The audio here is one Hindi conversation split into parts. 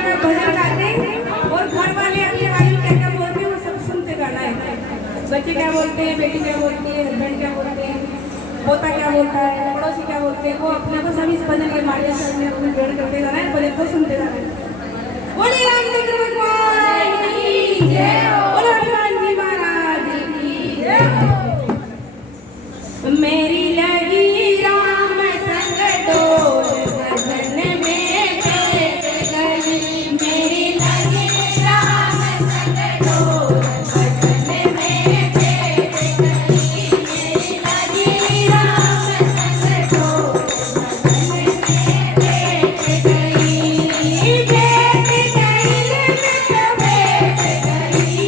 जगह भजन गाते और घर वाले अपने भाई क्या क्या बोलते हैं वो सब सुनते गाना है। बच्चे क्या बोलते हैं, बेटी क्या बोलती है, हस्बैंड क्या बोलते हैं, पोता क्या बोलता है, पड़ोसी क्या बोलते हैं, वो अपने को सभी इस भजन के माध्यम से अपने अपने जोड़ करते जाना है, भजन को सुनते जाना है। बोलिए रामचंद्र भगवान की जय हो, बोलो हनुमान जी महाराज की जय हो। मेरी लगी राम संग डोर भजन में बैठ गई, मेरी लगी राम संग डोर भजन में बैठ गई, मेरी लगी राम संग डोर भजन में बैठ गई, बैठ गई मैं तो बैठ गई,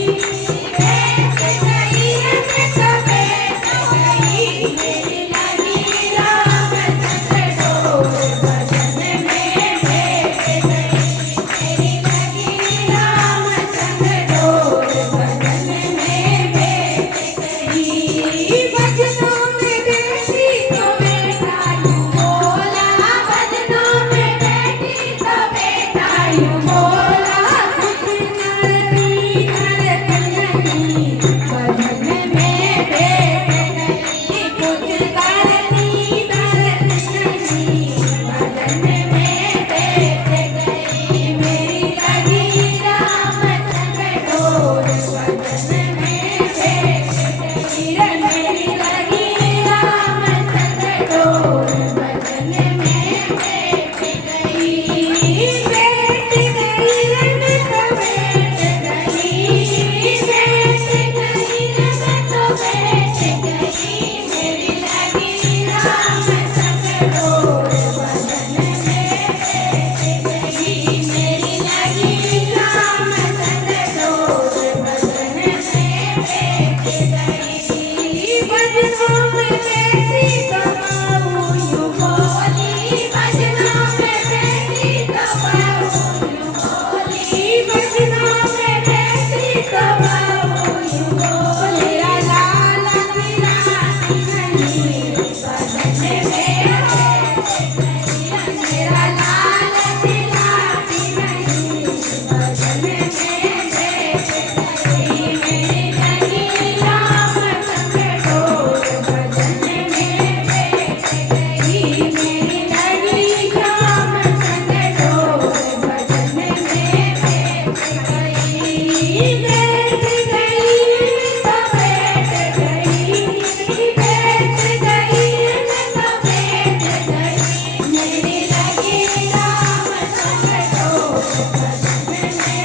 बैठ गई मैं तो बैठ गई, मेरी लगी राम संग डोर भजन में बैठ गई, मेरी लगी राम संग डोर भजन में बैठ गई। भजनों में बैठी तो बैठा यूं बोला, भजनों में बैठी तो बैठा यूं बोला, कुछ करती धड़कन नहीं भजन में बैठ गई, कुछ करती धड़कन नहीं भजन में बैठ गई, मेरी लगी राम संग डोर भजन में बैठ गई, मेरी लगी राम संग डोर भजन में बैठ गई, बैठ गई रन तो बैठ गई, बैठ गई रन तो बैठ गई, मेरी लगी राम संग डोर भजन में बैठ गई, मेरी लगी राम संग डोर भजन में बैठ गई। भजनों में बैठी तो बाबू यूं बोली, भजनों में बैठी तो बाबू यूं बोली, भजनों में बैठी तो बाबू यूं बोली, लाला लाली लाली नहीं भजन में बैठ गई, मेरा लाल लाली नहीं भजन में बैठ गई, मेरी लगी राम संग डोर भजन में बैठ गई, मेरी लगी राम संग डोर भजन में बैठ गई, बैठ गई तो बैठ गई, बैठ गई तो बैठ गई, मेरी लगी राम संग डोर भजन में बैठ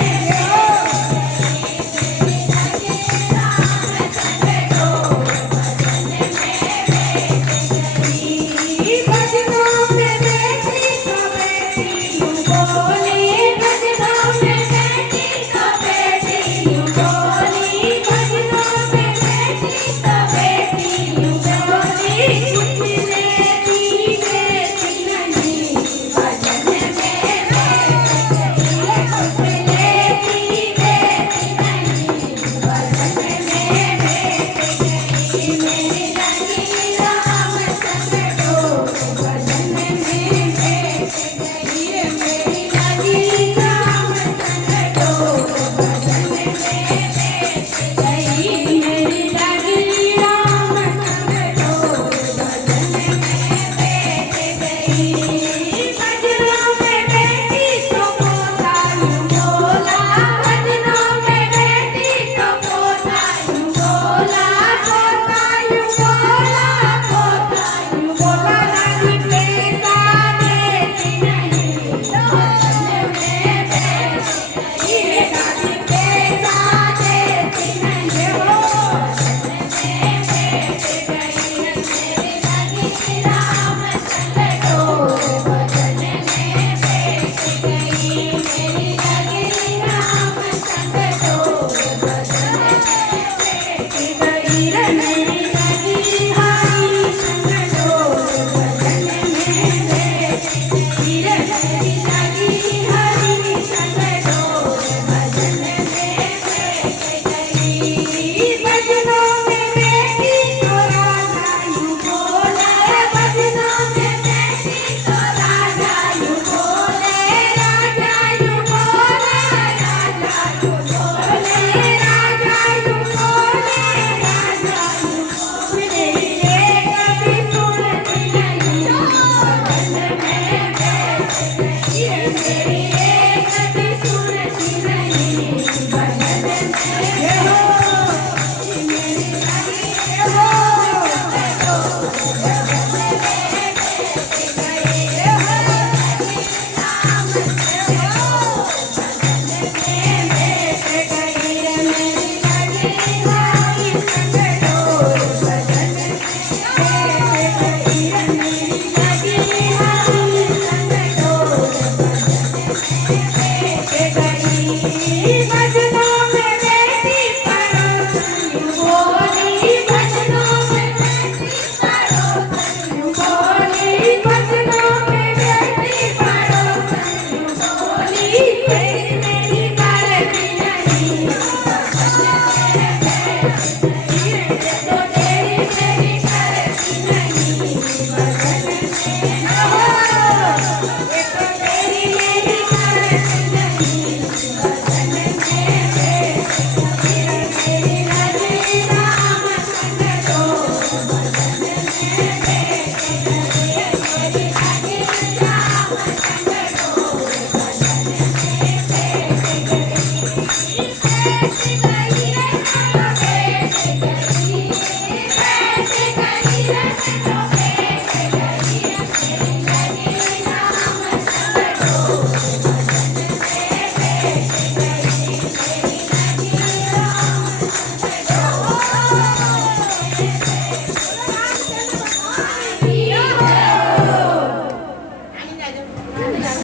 भजनों में बैठी तो बैठी यूं बोली, भजनों में बैठी तो बैठी यूं बोली, भजनों में बैठी तो बैठी यूं बोली, कुछ लेती देती नहीं भजन में बैठ गई, कुछ लेती देती नहीं भजन में बैठ गई, मेरी लगी राम संग डोर भजन में बैठ गई, मेरी लगी राम संग डोर भजन में बैठ गई, मेरी लगी राम संग डोर भजन में बैठ गई। भजनों में बैठी तो पोता यूं बोला, भजनों में बैठी तो पोता यूं बोला, पोता यूं बोला, पोता यूं बोला, रानी पैसा देती नहीं भजन में बैठ गई, रानी पैसा देती नहीं हो भजन में बैठ गई, मेरी लगी राम संग डोर